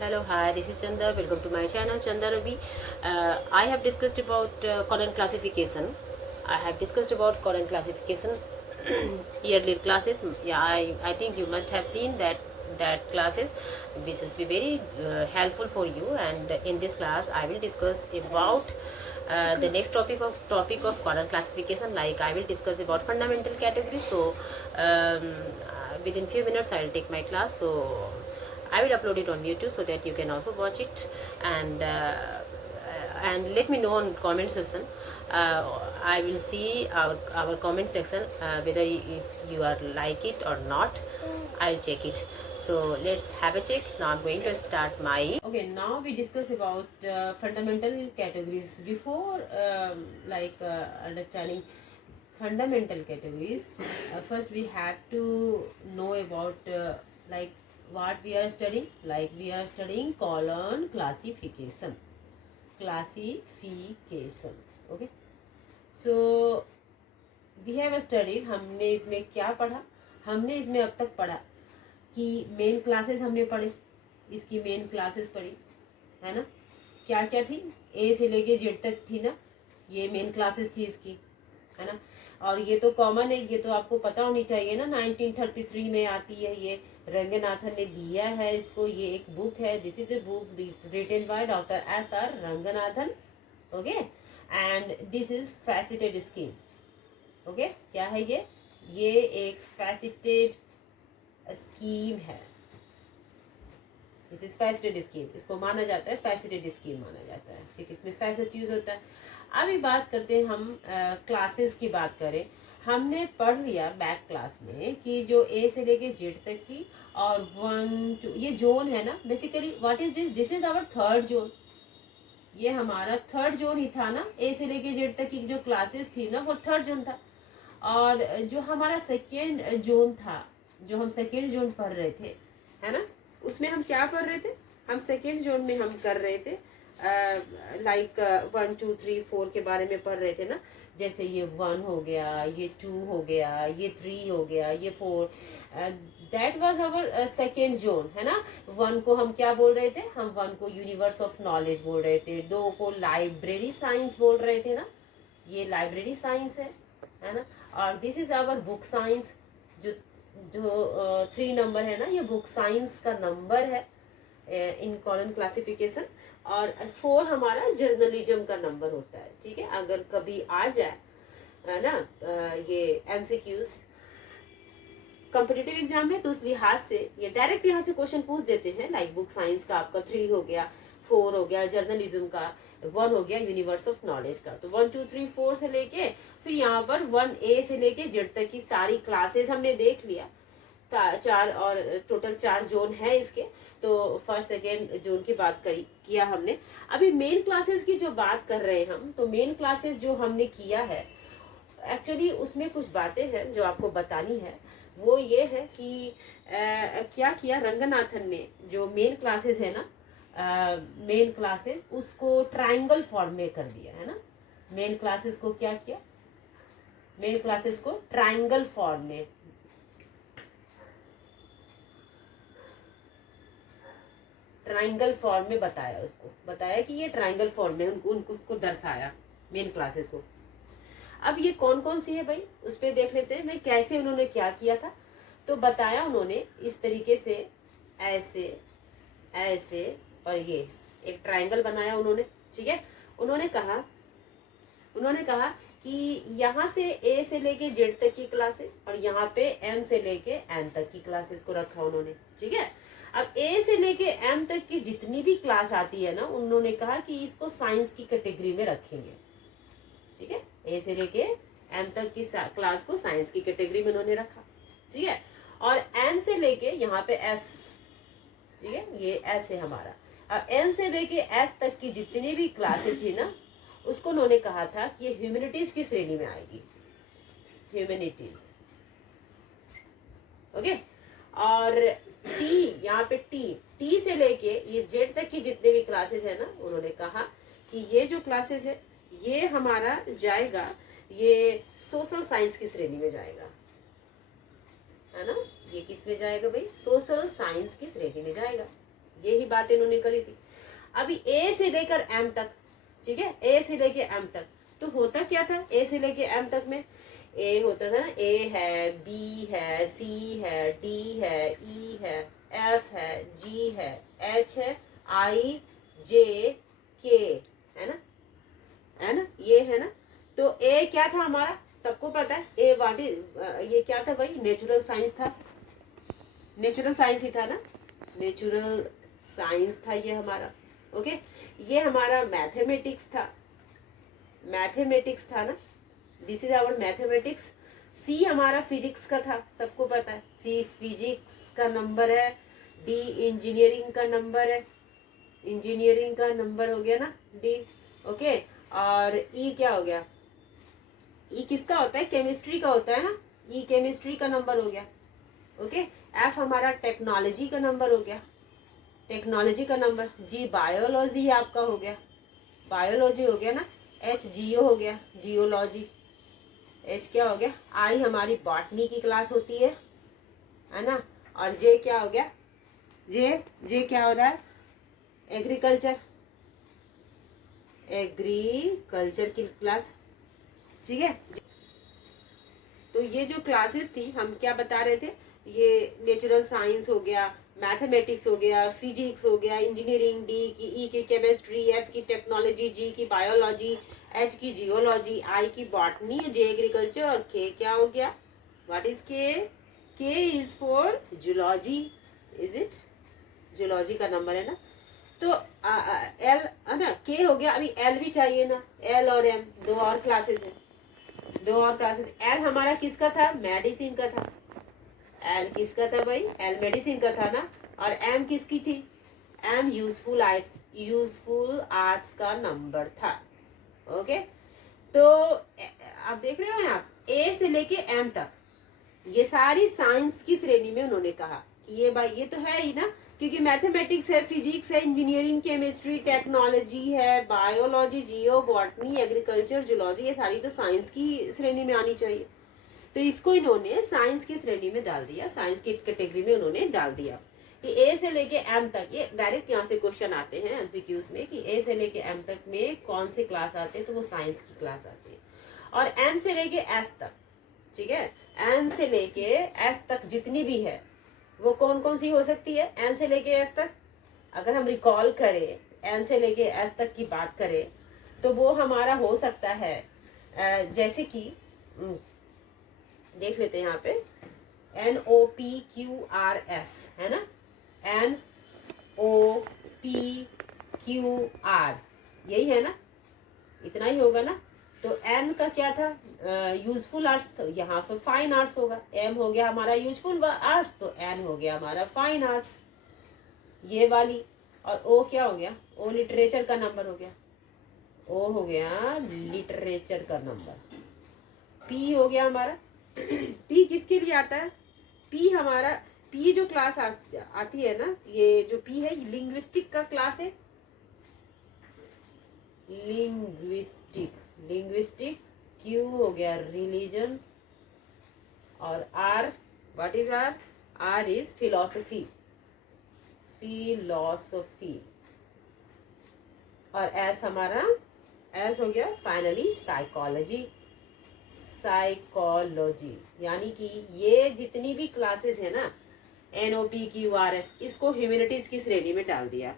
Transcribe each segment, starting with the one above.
Hello, hi, this is Chanda. Welcome to my channel, Chanda Ravi. I have discussed about colon classification. I have discussed about colon classification yearly classes. Yeah, I think you must have seen that classes. This will be very helpful for you. And in this class, I will discuss about the next topic of colon classification. Like I will discuss about fundamental categories. So within few minutes, I will take my class. So I will upload it on YouTube so that you can also watch it, and let me know on comment section. I will see our comment section whether if you are like it or not. I'll check it. So let's have a check. Now I'm going to start my. Okay, now we discuss about fundamental categories. Before understanding fundamental categories, first we have to know about like what we are studying. Like we are studying colon classification. Okay, so we have studied. हमने इसमें क्या पढ़ा? हमने इसमें अब तक पढ़ा कि मेन क्लासेस हमने पढ़े, इसकी मेन क्लासेस पढ़ी है ना, क्या क्या थी, ए से लेके जेड तक थी ना, ये मेन क्लासेस थी इसकी, है ना। और ये तो कॉमन है, ये तो आपको पता होनी चाहिए ना, 1933 में आती है ये, रंगनाथन ने दिया है इसको, ये एक बुक है, this is a book written by doctor S R. Ranganathan. Okay, and this is faceted scheme. Okay, क्या है ये एक फैसिटेड स्कीम है. दिस इज फैसिटेड स्कीम, इसको माना जाता है फैसिटेड स्कीम माना जाता है, ठीक, इसमें फैसिट यूज होता है. अभी बात करते हैं हम क्लासेस की बात करें. हमने पढ़ लिया बैक क्लास में कि जो ए से लेके जेड तक की और 1 2 ये जोन है ना. Basically what is this? This is our third zone. ये हमारा थर्ड जोन ही था ना, ए से लेके जेड तक की जो क्लासेस थी ना वो थर्ड जोन था. और जो हमारा सेकेंड जोन था, जो हम सेकेंड जोन पढ़ रहे थे, है ना, उसमें हम क्या पढ़ रहे थे? हम सेकेंड जोन में हम कर रहे थे लाइक 1 2 3 4 के बारे में पढ़ रहे थे ना. जैसे ये 1 हो गया, ये 2 हो गया, ये 3 हो गया, ये 4. That was our second zone, है ना. 1 को हम क्या बोल रहे थे? हम 1 को यूनिवर्स ऑफ नॉलेज बोल रहे थे. 2 को लाइब्रेरी साइंस बोल रहे थे ना, ये लाइब्रेरी साइंस है ना. और this is our book science. जो जो 3 नंबर है ना, ये बुक साइंस का नंबर है इन कॉलम क्लासिफिकेशन. और 4 हमारा जर्नलिज्म का नंबर होता है, ठीक है. अगर कभी आ जाए, है ना, ये एमसीक्यूज कॉम्पिटिटिव एग्जाम में, तो उस लिहाज से ये डायरेक्ट यहाँ से क्वेश्चन पूछ देते हैं. लाइक बुक साइंस का आपका 3 हो गया, 4 हो गया जर्नलिज्म का, 1 हो गया यूनिवर्स ऑफ नॉलेज का. तो 1 2 3 4 से लेके फिर यहाँ पर 1A से लेके जेड तक की सारी क्लासेस हमने देख लिया. 4 और टोटल 4 जोन है इसके. तो फर्स्ट सेकेंड जोन की बात किया हमने. अभी मेन क्लासेस की जो बात कर रहे हैं हम, तो मेन क्लासेस जो हमने किया है, एक्चुअली उसमें कुछ बातें हैं जो आपको बतानी है. वो ये है कि क्या किया रंगनाथन ने, जो मेन क्लासेस है ना, मेन क्लासेस उसको ट्रायंगल फॉर्म में कर दिया है ना. मेन क्लासेस को क्या किया? मेन क्लासेस को ट्रायंगल फॉर्म में, ट्रायंगल फॉर्म में बताया. उसको बताया कि ये ट्रायंगल फॉर्म में उनको उसको दर्शाया मेन क्लासेस को. अब ये कौन कौन सी है भाई, उस पर देख लेते हैं भाई कैसे उन्होंने क्या किया था. तो बताया उन्होंने इस तरीके से, ऐसे ऐसे, और ये एक ट्रायंगल बनाया उन्होंने, ठीक है. उन्होंने कहा कि यहाँ से ए से लेके जेड तक की क्लासेस और यहाँ पे एम से लेके एन तक की क्लासेस को रखा उन्होंने, ठीक है. अब ए से लेके एम तक की जितनी भी क्लास आती है ना, उन्होंने कहा कि इसको साइंस की कैटेगरी में रखेंगे, ठीक है. ए से लेके एम तक की क्लास को साइंस की कैटेगरी में उन्होंने रखा, ठीक है. और एन से लेके यहाँ पे एस, ठीक है, ये एस है हमारा. और एन से लेके एस तक की जितनी भी क्लासेस थी ना, उसको उन्होंने कहा था कि ये ह्यूमैनिटीज की श्रेणी में आएगी, ह्यूमैनिटीज. ओके. और टी, यहाँ पे टी से लेके ये जेड तक की जितने भी क्लासेस है ना, उन्होंने कहा कि ये जो क्लासेस है ये हमारा जाएगा, ये सोशल साइंस की श्रेणी में जाएगा, है ना. ये किस में जाएगा भाई? सोशल साइंस की श्रेणी में जाएगा. ये ही बात इन्होंने करी थी। अभी ए से लेकर एम तक, ठीक है, ए से लेके एम तक, तो होता क्या था ए से लेके एम तक में? ए होता था ना, ए है, बी है, सी है, डी है, ई है, एफ है, जी है, एच है, आई, जे, के, है ना, ये है ना। तो ए क्या था हमारा, सबको पता है ए वाट इज, ये क्या था भाई, नेचुरल साइंस था, नेचुरल साइंस ही था ना, नेचुरल साइंस था ये हमारा। ओके, ये हमारा मैथमेटिक्स था, मैथमेटिक्स था ना, दिस इज आवर मैथमेटिक्स। सी हमारा फिजिक्स का था, सबको पता है, सी फिजिक्स का नंबर है, डी इंजीनियरिंग का नंबर है, इंजीनियरिंग का नंबर हो गया ना डी। ओके, और ई क्या हो गया, ई किसका होता है, केमिस्ट्री का होता है ना, ई केमिस्ट्री का नंबर हो गया। ओके, एफ हमारा टेक्नोलॉजी का नंबर हो गया, टेक्नोलॉजी का नंबर। जी बायोलॉजी आपका हो गया, बायोलॉजी हो गया ना। एच जियो हो गया, जियोलॉजी। एच क्या हो गया, आई हमारी बॉटनी की क्लास होती है ना। और जे क्या हो गया, जे क्या हो रहा है, एग्रीकल्चर, एग्रीकल्चर की क्लास, ठीक है। तो ये जो क्लासेस थी हम क्या बता रहे थे, ये नेचुरल साइंस हो गया, मैथमेटिक्स हो गया, फिजिक्स हो गया, इंजीनियरिंग, डी की, ई की केमिस्ट्री, एफ की टेक्नोलॉजी, जी की बायोलॉजी, एच की जियोलॉजी, आई की बॉटनी, जे एग्रीकल्चर, और के क्या हो गया, व्हाट इज के, के is for zoology, is it, zoology का नंबर है ना। तो एल है ना, के हो गया, अभी एल भी चाहिए ना, एल और एम दो और क्लासेस है, दो और क्लासेस। एल हमारा किसका था, मेडिसिन का था, एल किसका था भाई, एल मेडिसिन का था ना। और एम किसकी थी, M useful arts, useful arts का नंबर था। ओके, तो आप देख रहे हो आप ए से लेके एम तक ये सारी साइंस की श्रेणी में उन्होंने कहा कि ये भाई ये तो है ही ना, क्योंकि मैथमेटिक्स है, फिजिक्स है, इंजीनियरिंग, केमिस्ट्री, टेक्नोलॉजी है, बायोलॉजी, जियो, बॉटनी, एग्रीकल्चर, जूलॉजी, ये सारी तो साइंस की श्रेणी में आनी चाहिए। तो इसको इन्होंने साइंस की श्रेणी में डाल दिया, साइंस की कैटेगरी में उन्होंने डाल दिया कि ए से लेके एम तक, ये डायरेक्ट यहाँ से क्वेश्चन आते हैं एमसीक्यूज में कि ए से लेके एम तक में कौन से क्लास आते हैं, तो वो साइंस की क्लास आती है। और एम से लेके एस तक, ठीक है, एम से लेके एस तक जितनी भी है वो कौन कौन सी हो सकती है, एन से लेके एस तक। अगर हम रिकॉल करें, एन से लेके एस तक की बात करें, तो वो हमारा हो सकता है जैसे कि देख लेते हैं यहाँ पे, NOPQRS है ना, NOPQR यही है ना, इतना ही होगा ना। तो एन का क्या था, यूजफुल आर्ट्स, तो यहाँ पे फाइन आर्ट्स होगा। एम हो गया हमारा यूजफुल आर्ट्स, तो एन हो गया हमारा फाइन आर्ट्स, ये वाली। और ओ क्या हो गया, ओ लिटरेचर का नंबर हो गया, ओ हो गया लिटरेचर का नंबर। पी हो गया हमारा, पी किसके लिए आता है, पी हमारा, पी जो क्लास आती है ना, ये जो पी है ये लिंग्विस्टिक का क्लास है, लिंग्विस्टिक, लिंग्विस्टिक। क्यू हो गया रिलीजन, और R, what is R, R is philosophy, philosophy. और एस हमारा, एस हो गया फाइनली साइकोलॉजी, साइकोलॉजी। यानी कि ये जितनी भी क्लासेस है ना, NOPQRS, इसको ह्यूमैनिटीज की श्रेणी में डाल दिया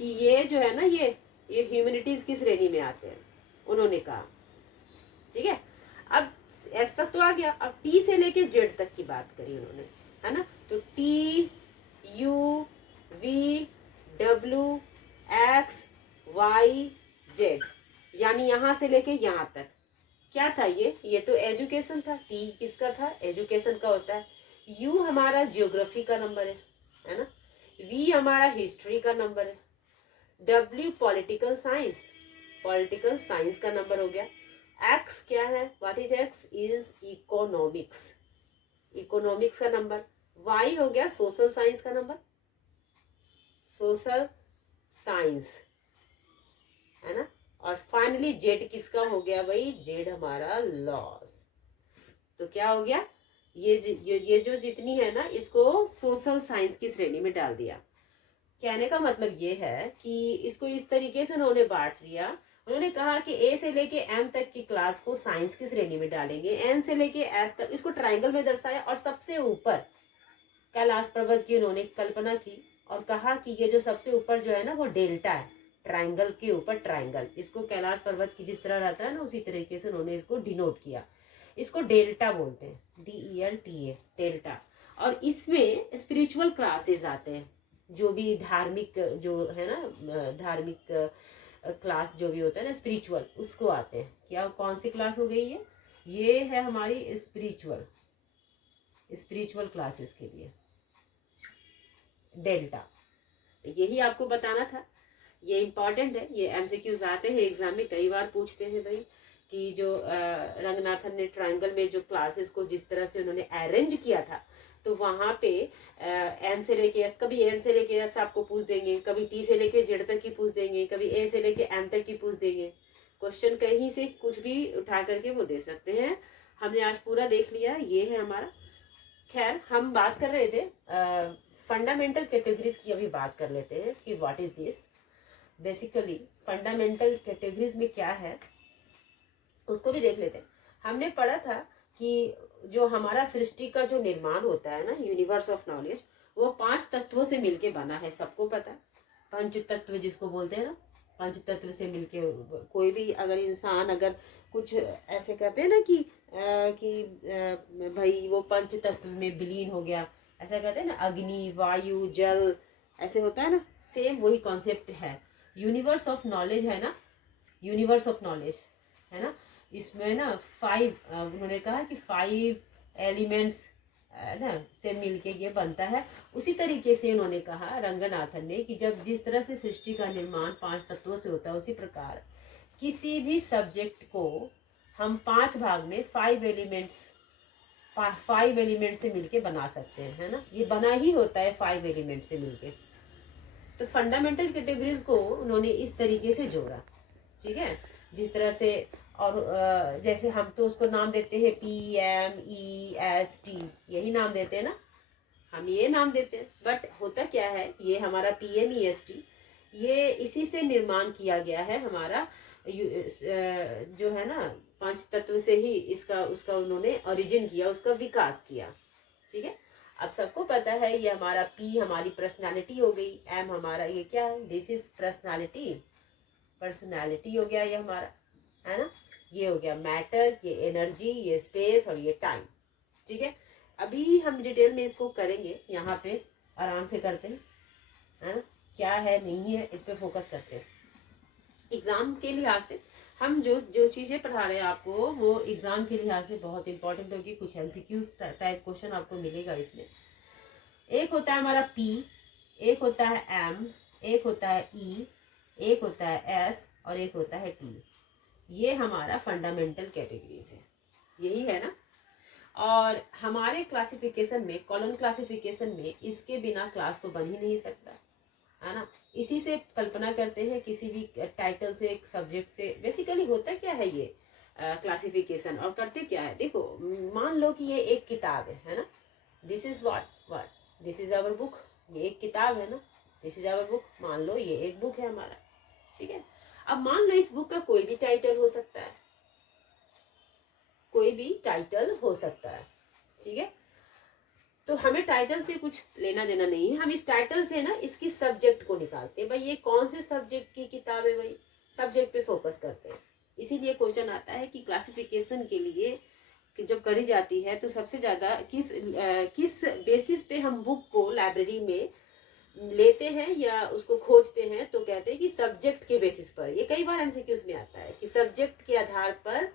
कि ये जो है ना, ये ह्यूमैनिटीज की श्रेणी में आते हैं, उन्होंने कहा, ठीक है। अब एस तक तो आ गया, अब टी से लेके जेड तक की बात करी उन्होंने, है ना। तो T, U, V, W, X, Y, Z, यानी यहां से लेके यहां तक क्या था, ये तो एजुकेशन था। टी किसका था, एजुकेशन का होता है। यू हमारा जियोग्राफी का नंबर है ना। वी हमारा हिस्ट्री का नंबर है। W political science, political science का नंबर हो गया। एक्स क्या है, what is x, is economics, economics का नंबर। वाई हो गया सोशल साइंस का नंबर, सोशल साइंस, है ना। और फाइनली जेड किसका हो गया भाई, जेड हमारा लॉस। तो क्या हो गया, ये जो जितनी है ना, इसको सोशल साइंस की श्रेणी में डाल दिया। कहने का मतलब ये है कि इसको इस तरीके से उन्होंने बांट दिया। उन्होंने कहा कि ए से लेके एम तक की क्लास को साइंस की श्रेणी में डालेंगे, एन से लेके एस तक इसको ट्राइंगल में दर्शाया, और सबसे ऊपर कैलाश पर्वत की उन्होंने कल्पना की और कहा कि ये जो सबसे ऊपर जो है ना वो डेल्टा है, ट्राइंगल के ऊपर ट्राइंगल, इसको कैलाश पर्वत की जिस तरह रहता है ना उसी तरीके से उन्होंने इसको डिनोट किया। इसको डेल्टा बोलते हैं, DELTA, डेल्टा। और इसमें स्पिरिचुअल क्लासेस आते हैं, जो भी धार्मिक जो है ना, धार्मिक क्लास जो भी होता है ना स्पिरिचुअल, उसको आते हैं। क्या कौन सी क्लास हो गई ये है हमारी स्पिरिचुअल क्लासेस के लिए डेल्टा। यही आपको बताना था, ये इम्पॉर्टेंट है, ये MCQs आते हैं एग्जाम में, कई बार पूछते हैं भाई कि जो रंगनाथन ने ट्रायंगल में जो क्लासेस को जिस तरह से उन्होंने अरेंज किया था, तो वहां पे एन से लेके एस, कभी एन से लेके एस आपको पूछ देंगे, कभी टी से लेके जेड तक की पूछ देंगे, कभी ए से लेके एम तक की पूछ देंगे। क्वेश्चन कहीं से कुछ भी उठा करके वो दे सकते हैं। हमने आज पूरा देख लिया, ये है हमारा। खैर हम बात कर रहे थे फंडामेंटल कैटेगरीज की, अभी बात कर लेते हैं कि what is this. Basically fundamental categories में क्या है उसको भी देख लेते हैं। हमने पढ़ा था कि जो हमारा सृष्टि का जो निर्माण होता है ना, यूनिवर्स ऑफ नॉलेज, वो 5 तत्वों से मिलके बना है, सबको पता है। पंच तत्व जिसको बोलते हैं ना, पंच तत्व से मिलके कोई भी अगर इंसान अगर कुछ ऐसे करते हैं ना कि भाई वो पंच तत्व में विलीन हो गया, ऐसा कहते हैं ना, अग्नि वायु जल, ऐसे होता है ना, सेम वही कॉन्सेप्ट है। यूनिवर्स ऑफ नॉलेज है ना, यूनिवर्स ऑफ नॉलेज है ना, इसमें ना 5 उन्होंने कहा कि 5 एलिमेंट्स ना से मिलके ये बनता है। उसी तरीके से उन्होंने कहा रंगनाथन ने कि जब जिस तरह से सृष्टि का निर्माण 5 तत्वों से होता है, उसी प्रकार किसी भी सब्जेक्ट को हम 5 भाग में 5 एलिमेंट्स से मिलके बना सकते हैं, है ना। ये बना ही होता है 5 एलिमेंट से मिलके। तो फंडामेंटल कैटेगरीज को उन्होंने इस तरीके से जोड़ा, ठीक है, जिस तरह से। और जैसे हम तो उसको नाम देते हैं PMEST, यही नाम देते हैं ना, हम ये नाम देते हैं। बट होता क्या है, ये हमारा PMEST ये इसी से निर्माण किया गया है हमारा, जो है ना 5 तत्व से ही इसका उसका उन्होंने ओरिजिन किया, उसका विकास किया, ठीक है। अब सबको पता है ये हमारा P हमारी पर्सनालिटी हो गई, M हमारा ये क्या है, दिस इज पर्सनालिटी हो गया ये हमारा, है ना। ये हो गया मैटर, ये एनर्जी, ये स्पेस और ये टाइम, ठीक है। अभी हम डिटेल में इसको करेंगे, यहाँ पे आराम से करते हैं, है ना, क्या है नहीं है इस पे फोकस करते हैं। एग्जाम के लिहाज से हम जो जो चीजें पढ़ा रहे हैं आपको, वो एग्जाम के लिहाज से बहुत इंपॉर्टेंट होगी। कुछ MCQs टाइप क्वेश्चन आपको मिलेगा इसमें। एक होता है हमारा P, एक होता है M, एक होता है E, एक होता है S और एक होता है T। ये हमारा फंडामेंटल कैटेगरीज है, यही है ना। और हमारे क्लासिफिकेशन में, कॉलम क्लासिफिकेशन में, इसके बिना क्लास तो बन ही नहीं सकता, है ना। इसी से कल्पना करते हैं किसी भी टाइटल से, एक सब्जेक्ट से। बेसिकली होता क्या है ये क्लासिफिकेशन, और करते क्या है, देखो मान लो कि ये एक किताब है ना, this is what this is our book, ये एक किताब है ना, दिस इज आवर बुक। मान लो ये एक बुक है हमारा, ठीक है। अब मान लो इस बुक का कोई भी टाइटल हो सकता है, कोई भी टाइटल हो सकता है, ठीक है। तो हमें टाइटल से कुछ लेना देना नहीं है, हम इस टाइटल से ना इसकी सब्जेक्ट को निकालते हैं, भाई ये कौन से सब्जेक्ट की किताब है, भाई सब्जेक्ट पे फोकस करते हैं। इसीलिए क्वेश्चन आता है कि क्लासिफिकेशन के लिए कि जब करी जाती है तो सबसे ज्यादा किस बेसिस पे हम बुक को लाइब्रेरी में लेते हैं या उसको खोजते हैं, तो कहते हैं कि सब्जेक्ट के बेसिस पर। ये कई बार MCQs में आता है कि सब्जेक्ट के आधार पर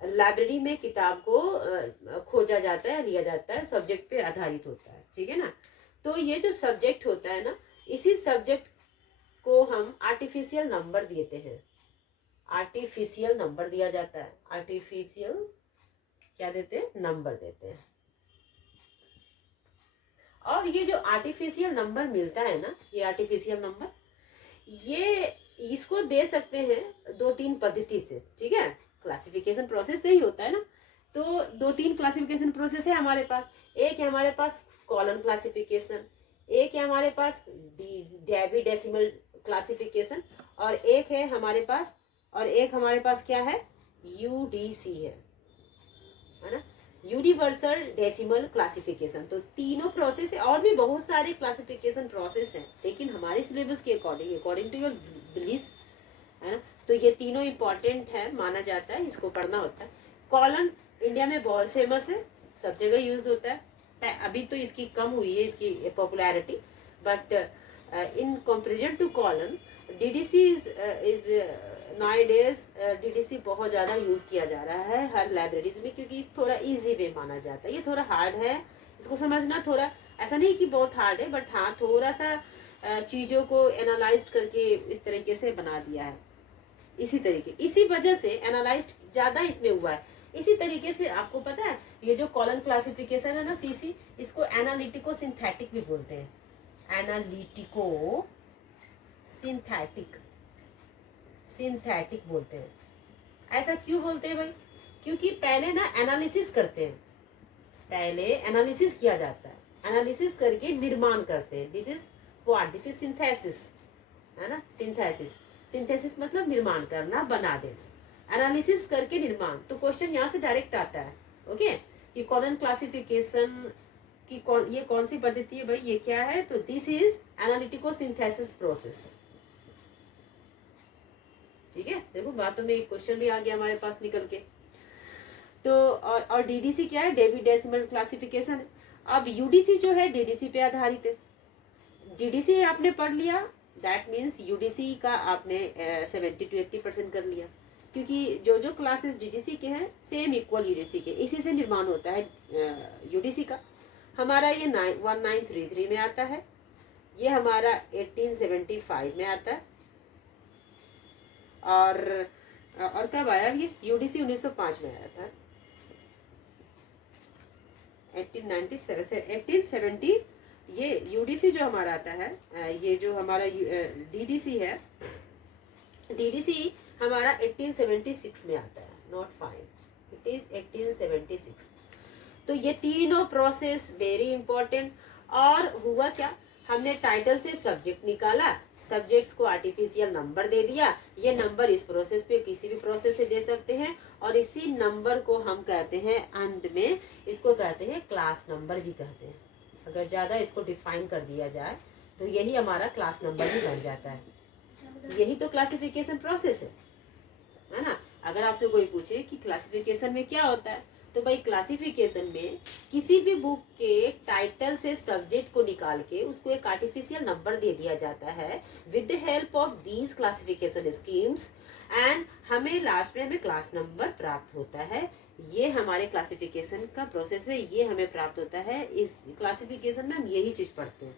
लाइब्रेरी में किताब को खोजा जाता है, लिया जाता है, सब्जेक्ट पे आधारित होता है, ठीक है ना। तो ये जो सब्जेक्ट होता है ना, इसी सब्जेक्ट को हम आर्टिफिशियल नंबर देते हैं, आर्टिफिशियल नंबर दिया जाता है, आर्टिफिशियल क्या देते हैं, नंबर देते हैं। और ये जो आर्टिफिशियल नंबर मिलता है ना, ये आर्टिफिशियल नंबर, ये इसको दे सकते हैं 2-3 पद्धति से, ठीक है। क्लासिफिकेशन प्रोसेस से ही होता है ना, तो 2-3 क्लासिफिकेशन प्रोसेस है हमारे पास। एक है हमारे पास कॉलम क्लासिफिकेशन, एक है हमारे पास डेवी डेसिमल क्लासिफिकेशन, और एक है हमारे पास, क्या है, यूडीसी है ना, यूनिवर्सल डेसिमल क्लासिफिकेशन। तो तीनों प्रोसेस है, और भी बहुत सारे क्लासिफिकेशन प्रोसेस हैं, लेकिन हमारे सिलेबस के according, according to your belief, है ना, तो ये तीनों इंपॉर्टेंट है, माना जाता है, इसको पढ़ना होता है। कॉलन इंडिया में बहुत फेमस है, सब जगह यूज होता है। अभी तो इसकी कम हुई है, इसकी popularity, but in comparison to colon, DDC is nowadays, DDC बहुत ज़्यादा यूज़ किया जा रहा है हर लाइब्रेरीज में, क्योंकि थोड़ा इजी वे माना जाता है। ये थोड़ा हार्ड है, इसको समझना थोड़ा, ऐसा नहीं कि बहुत हार्ड है, बट हाँ थोड़ा सा चीज़ों को एनालाइज करके इस तरीके से बना दिया है। इसी वजह से एनालाइज ज़्यादा इसमें हुआ है। इसी तरीके से आपको पता है, ये जो कॉलन क्लासिफिकेशन है ना, सीसी, इसको एनालिटिको सिंथेटिक भी बोलते हैं। एनालिटिको सिंथेटिक बोलते हैं। ऐसा क्यों बोलते हैं भाई? क्योंकि पहले ना एनालिसिस करते हैं, पहले एनालिसिस किया जाता है, एनालिसिस करके निर्माण करते हैं। दिस इज सिंथेसिस, है ना, सिंथेसिस मतलब निर्माण करना, बना देना, एनालिसिस करके निर्माण। तो क्वेश्चन यहाँ से डायरेक्ट आता है, ओके, कि कॉलन क्लासिफिकेशन की ये कौन सी पद्धति है भाई, ये क्या है? तो दिस इज एनालिटिको सिंथेसिस प्रोसेस। ठीक है, देखो बातों में एक क्वेश्चन भी आ गया हमारे पास निकल के। तो और डीडीसी क्या है? डेवी डेसिमल क्लासिफिकेशन है। अब यूडीसी जो है डीडीसी पे आधारित है। डीडीसी आपने पढ़ लिया, दैट मीन्स यूडीसी का आपने 70 to 80% कर लिया, क्योंकि जो जो क्लासेस डीडीसी के हैं सेम इक्वल यूडीसी के, इसी से निर्माण होता है यूडीसी का। हमारा ये 1933 में आता है, ये हमारा 1875 में आता है, और कब आया ये? यूडीसी 1905 में आया था, 1897 से 1870। ये यूडीसी जो हमारा आता है, ये जो हमारा डीडीसी है, डीडीसी हमारा 1876 में आता है, नॉट 5, इट इज 1876। तो ये तीनों प्रोसेस वेरी इंपॉर्टेंट। और हुआ क्या, हमने टाइटल से सब्जेक्ट निकाला, सब्जेक्ट्स को आर्टिफिशियल नंबर दे दिया। ये नंबर इस प्रोसेस पे किसी भी प्रोसेस से दे सकते हैं, और इसी नंबर को हम कहते हैं अंत में, इसको कहते हैं क्लास नंबर भी कहते हैं। अगर ज़्यादा इसको डिफाइन कर दिया जाए तो यही हमारा क्लास नंबर भी बन जाता है। यही तो क्लासिफिकेशन प्रोसेस है ना। अगर आपसे कोई पूछे कि क्लासिफिकेशन में क्या होता है, तो भाई क्लासिफिकेशन में किसी भी बुक के टाइटल से सब्जेक्ट को निकाल के उसको एक आर्टिफिशियल नंबर दे दिया जाता है with the help of these classification schemes, and हमें लास्ट में हमें क्लास नंबर प्राप्त होता है। ये हमारे क्लासिफिकेशन का प्रोसेस है, ये हमें प्राप्त होता है। इस क्लासिफिकेशन में हम यही चीज पढ़ते हैं,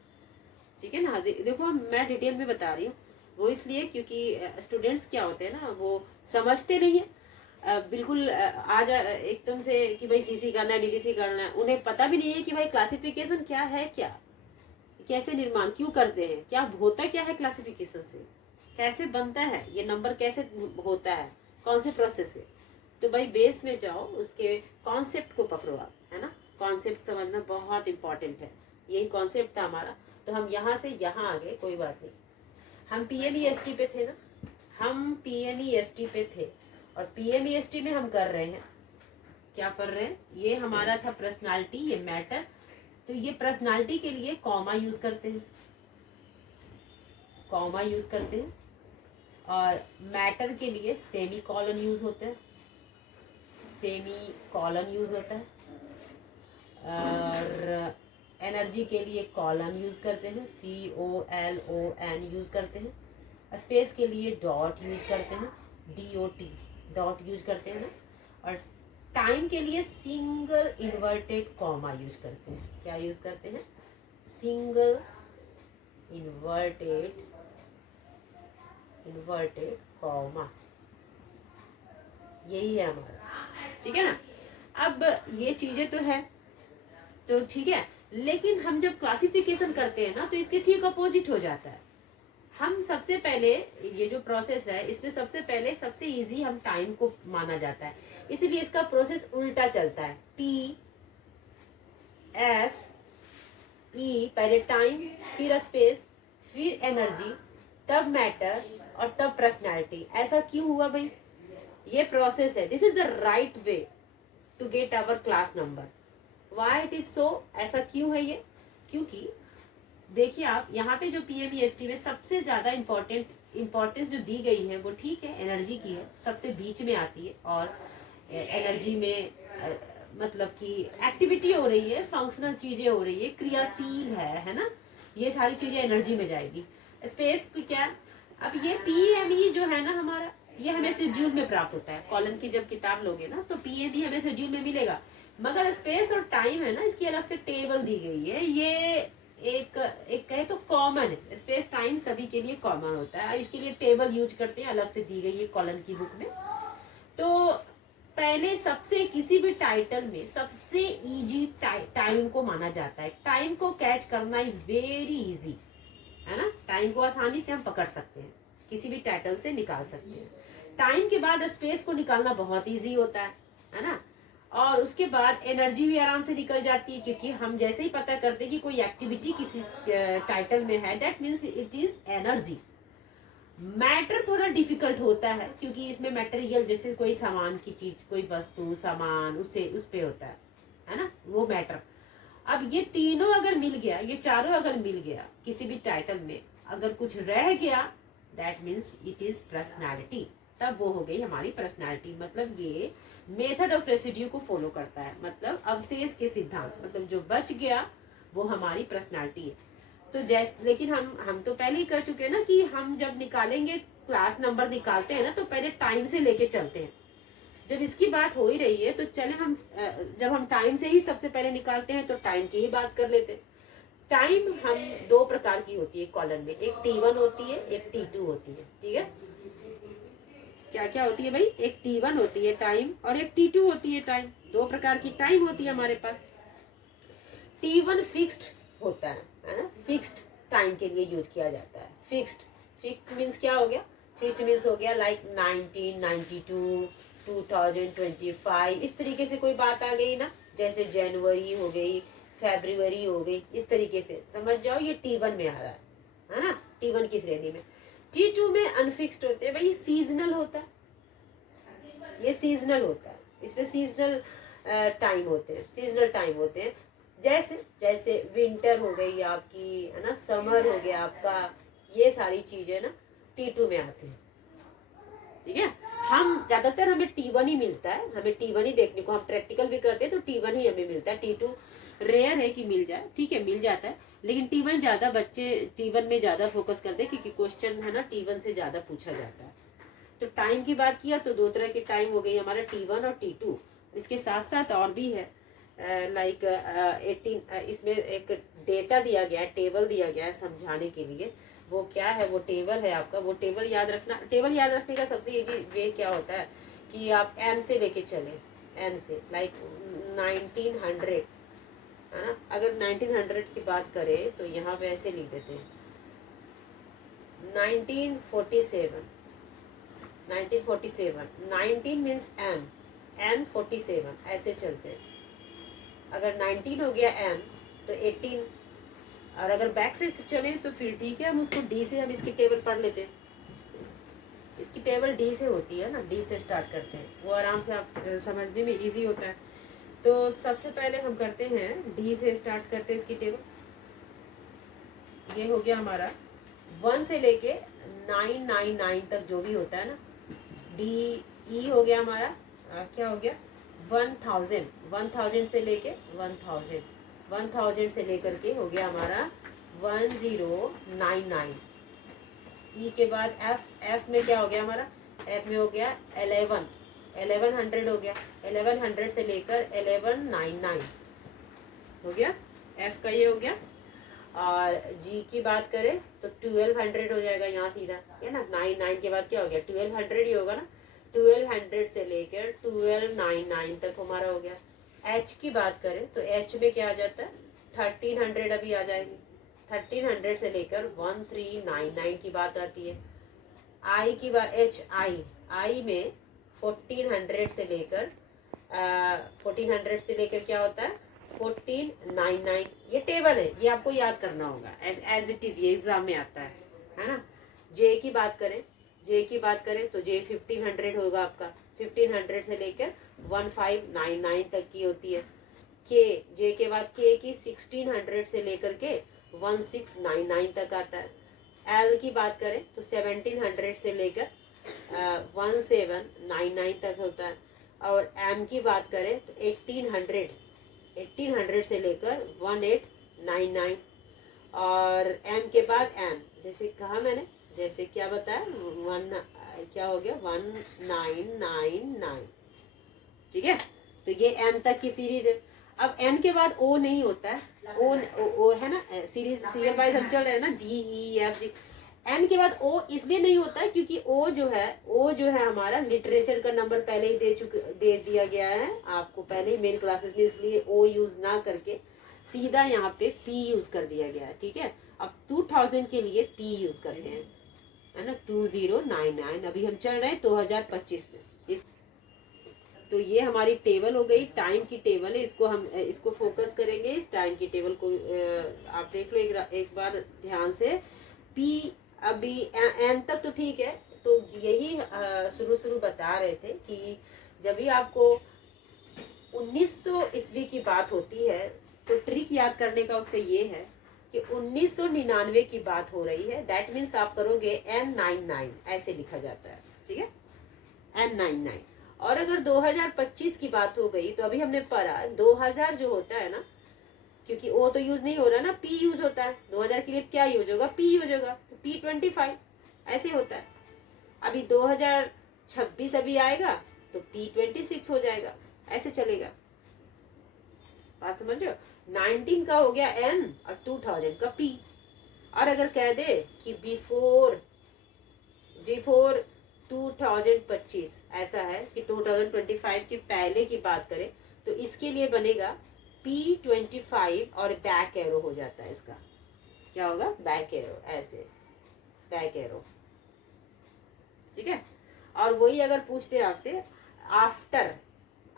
ठीक है ना। देखो मैं डिटेल में बता रही हूँ, वो इसलिए क्योंकि स्टूडेंट्स क्या होते हैं ना, वो समझते नहीं है बिल्कुल आज एकदम से कि भाई सीसी करना है, डीडीसी करना है, उन्हें पता भी नहीं है कि भाई क्लासिफिकेशन क्या है, क्या कैसे निर्माण क्यों करते हैं, क्या होता क्या है क्लासिफिकेशन से, कैसे बनता है ये नंबर, कैसे होता है, कौन से प्रोसेस से। तो भाई बेस में जाओ, उसके कॉन्सेप्ट को पकड़ो आप, है ना। कॉन्सेप्ट समझना बहुत इंपॉर्टेंट है, यही कॉन्सेप्ट था हमारा। तो हम यहाँ से यहाँ आ गए, कोई बात नहीं। हम PMEST पे थे ना, हम PMEST पे थे, और PMEST में हम कर रहे हैं, क्या कर रहे हैं, ये हमारा था पर्सनालिटी, ये मैटर। तो ये पर्सनालिटी के लिए कॉमा यूज करते हैं, कॉमा यूज करते हैं, और मैटर के लिए सेमी कॉलन यूज होता है, सेमी कॉलन यूज होता है, और एनर्जी के लिए कॉलन यूज करते हैं, COLON यूज करते हैं, स्पेस के लिए डॉट यूज करते हैं, DOT डॉट यूज करते हैं ना, और टाइम के लिए सिंगल इन्वर्टेड कॉमा यूज करते हैं। क्या यूज करते हैं? सिंगल इन्वर्टेड कॉमा, यही है हमारा, ठीक है ना। अब ये चीजें तो है, तो ठीक है, लेकिन हम जब क्लासिफिकेशन करते हैं ना, तो इसके ठीक अपोजिट हो जाता है। हम सबसे पहले, ये जो प्रोसेस है इसमें सबसे पहले सबसे इजी हम टाइम को माना जाता है, इसीलिए इसका प्रोसेस उल्टा चलता है। TS ई पहले टाइम, फिर स्पेस, फिर एनर्जी, तब मैटर और तब पर्सनैलिटी। ऐसा क्यों हुआ भाई? ये प्रोसेस है। This is the right way to get our class number. Why it is so? ऐसा क्यों है ये? क्योंकि देखिए आप यहाँ पे जो पीएमईएसटी में सबसे ज्यादा इम्पोर्टेंस जो दी गई है वो ठीक है एनर्जी की है, सबसे बीच में आती है। और एनर्जी में मतलब कि एक्टिविटी हो रही है, फंक्शनल चीजें हो रही है, क्रियाशील है ना, ये सारी चीजें एनर्जी में जाएगी। स्पेस की क्या? अब ये पीएमई जो है ना हमारा, ये हमें शेड्यूल में प्राप्त होता है। कॉलन की जब किताब लोगे ना तो पीएमई हमें शेड्यूल में मिलेगा, मगर स्पेस और टाइम है ना, इसकी अलग से टेबल दी गई है। ये एक कहे तो कॉमन है, स्पेस टाइम सभी के लिए कॉमन होता है, इसके लिए टेबल यूज करते हैं, अलग से दी गई है कॉलन की बुक में। तो पहले सबसे किसी भी टाइटल में सबसे इजी टाइम को माना जाता है। टाइम को कैच करना इज वेरी इजी, है ना, टाइम को आसानी से हम पकड़ सकते हैं, किसी भी टाइटल से निकाल सकते हैं। टाइम के बाद स्पेस को निकालना बहुत इजी होता है ना, और उसके बाद एनर्जी भी आराम से निकल जाती है, क्योंकि हम जैसे ही पता करते हैं कि कोई एक्टिविटी किसी टाइटल में है, that means it is energy. Matter थोड़ा डिफिकल्ट होता है, क्योंकि इसमें मटेरियल जैसे कोई सामान की चीज, कोई वस्तु सामान, उससे उस पे होता है ना, वो मैटर। अब ये तीनों अगर मिल गया, ये चारों अगर मिल गया किसी भी टाइटल में, अगर कुछ रह गया that means it is personality, तब वो हो गई हमारी पर्सनैलिटी। मतलब ये मेथड ऑफ रेसिड्यू को फॉलो करता है, मतलब अवशेष के सिद्धांत, मतलब जो बच गया वो हमारी पर्सनैलिटी है। तो जैसे, लेकिन हम तो पहले ही कर चुके हैं ना कि हम जब निकालेंगे क्लास नंबर निकालते हैं ना, तो पहले टाइम से लेके चलते हैं। जब इसकी बात हो ही रही है तो चले हम जब हम टाइम से ही सबसे पहले निकालते हैं तो टाइम की ही बात कर लेते हैं। टाइम हम दो प्रकार की होती है कॉलम में, एक T1 होती है, एक T2 होती है। ठीक है, क्या क्या होती है भाई? एक T1 होती है टाइम और एक T2 होती है टाइम। दो प्रकार की टाइम होती है हमारे पास। T1 फिक्स्ड होता है ना, फिक्स्ड टाइम के लिए यूज किया जाता है। फिक्स्ड मीन्स क्या हो गया? फिक्स्ड मीन्स हो गया लाइक 1992, 2025, इस तरीके से कोई बात आ गई ना, जैसे जनवरी हो गई, फरवरी हो गई, इस तरीके से समझ जाओ ये T1 में आ रहा है ना, T1 की श्रेणी में। T2 में अनफिक्स्ड होते हैं भाई, सीजनल होता है, ये सीजनल होता है, इसमें सीजनल टाइम होते हैं, सीजनल टाइम होते हैं। जैसे जैसे विंटर हो गई आपकी, है ना, समर हो गया आपका, ये सारी चीजें ना T2 में आती हैं। ठीक है, हम ज्यादातर हमें T1 ही मिलता है, हमें T1 ही देखने को, हम प्रैक्टिकल भी करते हैं तो T1 ही हमें मिलता है। T2 रेयर है कि मिल जाए, ठीक है मिल जाता है, लेकिन T1 ज्यादा बच्चे T1 में ज्यादा फोकस करते हैं, क्योंकि क्वेश्चन है ना T1 से ज्यादा पूछा जाता है। तो टाइम की बात किया तो दो तरह के टाइम हो गई हमारा, T1 और T2। इसके साथ साथ और भी है, लाइक 18, इसमें एक डेटा दिया गया है, टेबल दिया गया है समझाने के लिए। वो क्या है? वो टेबल है आपका, वो टेबल याद रखना। टेबल याद रखने का सबसे इजी वे क्या होता है कि आप एन से लेके चले, एन से लाइक 1900, है ना। अगर 1900 की बात करें तो यहाँ पे ऐसे लिख देते हैं 1947, 19 मीन्स एन 47, ऐसे चलते हैं। अगर 19 हो गया एन तो 18, और अगर बैक से चले तो फिर ठीक है, हम उसको डी से, हम इसकी टेबल पढ़ लेते हैं। इसकी टेबल डी से होती है ना, डी से स्टार्ट करते हैं, वो आराम से आप समझने में इजी होता है। तो सबसे पहले हम करते हैं डी से स्टार्ट करते हैं इसकी टेबल। ये हो गया हमारा 1 से लेके 999 तक जो भी होता है ना, डी ई हो गया हमारा, क्या हो गया 1000 से लेके 1000 से लेकर के हो गया हमारा 1099। ई के बाद एफ में क्या हो गया हमारा? एफ में हो गया 1100 हो गया, 1100 से लेकर 1199 हो गया, एफ का ये हो गया। और जी की बात करें तो 1200 हो जाएगा यहाँ सीधा, है ना। 99 के बाद क्या हो गया? 1200 ही होगा ना, 1200 से लेकर 1299 तक हमारा हो गया। एच की बात करें तो एच में क्या आ जाता है? 1300 अभी आ जाएगी, 1300 से लेकर 1399 की बात आती है। आई की बात, आई में 1400 से लेकर 1400 से लेकर क्या होता है 1499, ये टेबल है, ये आपको याद करना होगा एज इट इज, ये एग्जाम में आता है ना। जे की बात करें, जे की बात करें तो जे 1500 होगा आपका, 1500 से लेकर 1599 तक की होती है। के, जे के बाद के की 1600 से लेकर के 1699 तक आता है। एल की बात करें तो 1700 से लेकर 1799 तक होता है। और एम की बात करें तो 1800 से लेकर 1899। और एम के बाद एन, जैसे कहा मैंने, जैसे क्या बताया, क्या हो गया 1999, ठीक है। तो ये एन तक की सीरीज है। अब एन के बाद ओ नहीं होता है, ओ है ना, सीरीज सीरियल वाइज हम चल रहे हैं ना, D E F G. N के बाद ओ इसलिए नहीं होता है क्योंकि ओ जो है हमारा लिटरेचर का नंबर पहले ही दे दिया गया है आपको पहले ही मेन क्लासेस में, इसलिए ओ यूज ना करके सीधा यहाँ पे पी यूज कर दिया गया है, ठीक है। अब 2000 के लिए पी यूज करते हैं, है ना, 2099। अभी हम चल रहे हैं 2025 में। तो ये हमारी टेबल हो गई, टाइम की टेबल है, इसको हम इसको फोकस करेंगे, इस टाइम की टेबल को आप देख लो एक बार ध्यान से। पी अभी एन तक तो ठीक है। तो यही शुरू बता रहे थे कि जब भी आपको 1900 ईस्वी की बात होती है तो ट्रिक याद करने का उसका ये है कि 1999 की बात हो रही है, दैट मीन्स आप करोगे N99, ऐसे लिखा जाता है, ठीक है, N99। और अगर 2025 की बात हो गई तो अभी हमने पढ़ा 2000 जो होता है ना, क्योंकि ओ तो यूज नहीं हो रहा ना, पी यूज होता है। 2000 के लिए क्या यूज होगा, पी यूज होगा, तो P25 ऐसे होता है। अभी 2026 अभी आएगा तो P26 हो जाएगा, ऐसे चलेगा। बात समझ रहे हो, 19 का हो गया N और 2000 का P। और अगर कह दे कि बिफोर 2025, ऐसा है कि 2025 के पहले की बात करें तो इसके लिए बनेगा P25 और बैक एरो हो जाता है इसका, क्या होगा, बैक एरो, ऐसे बैक एरो, ठीक है। और वही अगर पूछते हैं आपसे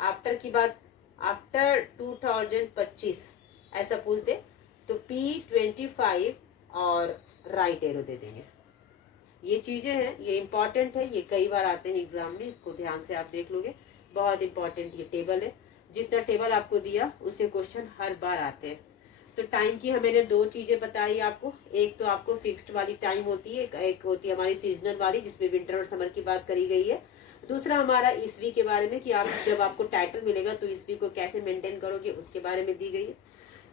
आफ्टर की बात, आफ्टर 2025 ऐसा पूछते तो P25 और राइट एरो दे देंगे। ये चीजें हैं, ये इंपॉर्टेंट है, ये कई बार आते हैं एग्जाम में, इसको ध्यान से आप देख लोगे, बहुत इंपॉर्टेंट ये टेबल है। जितना टेबल आपको दिया उससे क्वेश्चन हर बार आते हैं। तो टाइम की मैंने दो चीजें बताई आपको, एक तो आपको फिक्स्ड वाली टाइम होती है, एक होती है हमारी सीजनल वाली जिसमें विंटर और समर की बात करी गई है। दूसरा हमारा ईस्वी के बारे में कि आप जब आपको टाइटल मिलेगा तो ईस्वी को कैसे मेंटेन करोगे उसके बारे में दी गई है,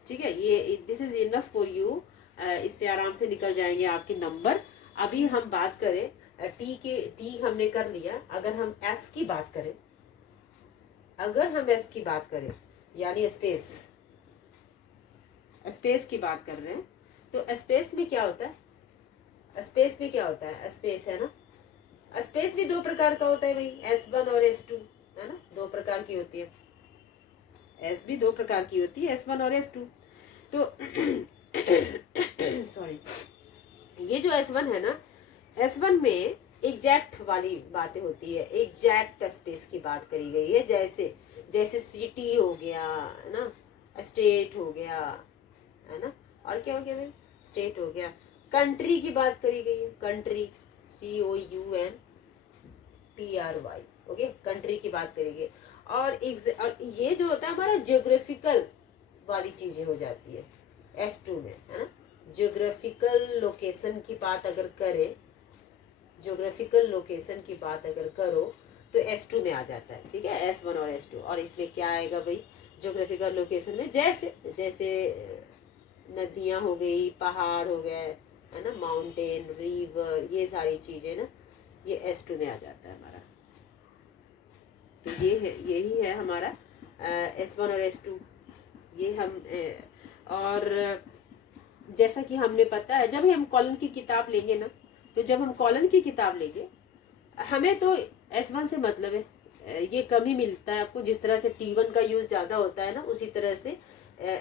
ठीक है। ये this is enough for you, इससे आराम से निकल जाएंगे आपके नंबर। अभी हम बात करें टी हमने कर लिया। अगर हम एस की बात करें, यानी स्पेस की बात कर रहे हैं, तो स्पेस में क्या होता है, स्पेस है ना, स्पेस भी दो प्रकार का होता है भाई, S1 और S2, है ना, दो प्रकार की होती है, S भी दो प्रकार की होती है, S1 और S2। तो सॉरी, ये जो S1 है ना, S1 में एग्जैक्ट वाली बातें होती है, एग्जैक्ट स्पेस की बात करी गई है, जैसे सिटी हो गया, है ना, स्टेट हो गया, है ना, और क्या हो गया भाई, स्टेट हो गया। कंट्री की बात करी गई है, कंट्री COUNTRY, ओके, कंट्री की बात करेंगे। और ये जो होता है हमारा जियोग्राफिकल वाली चीजें हो जाती है S2 में, है ना। जियोग्राफिकल लोकेशन की बात अगर करो तो S2 में आ जाता है, ठीक है, S1 और S2। और इसमें क्या आएगा भाई, जियोग्राफिकल लोकेशन में जैसे नदियां हो गई, पहाड़ हो गए, है ना, माउंटेन, रिवर, ये सारी चीजें ना, ये S2 में आ जाता है हमारा। तो यही है हमारा S1 और S2। ये हम और जैसा कि हमने पता है, जब हम कॉलन की किताब लेंगे ना, तो जब हम कॉलन की किताब लेंगे, हमें तो S1 से मतलब है, ये कम ही मिलता है आपको। जिस तरह से T1 का यूज ज्यादा होता है ना, उसी तरह से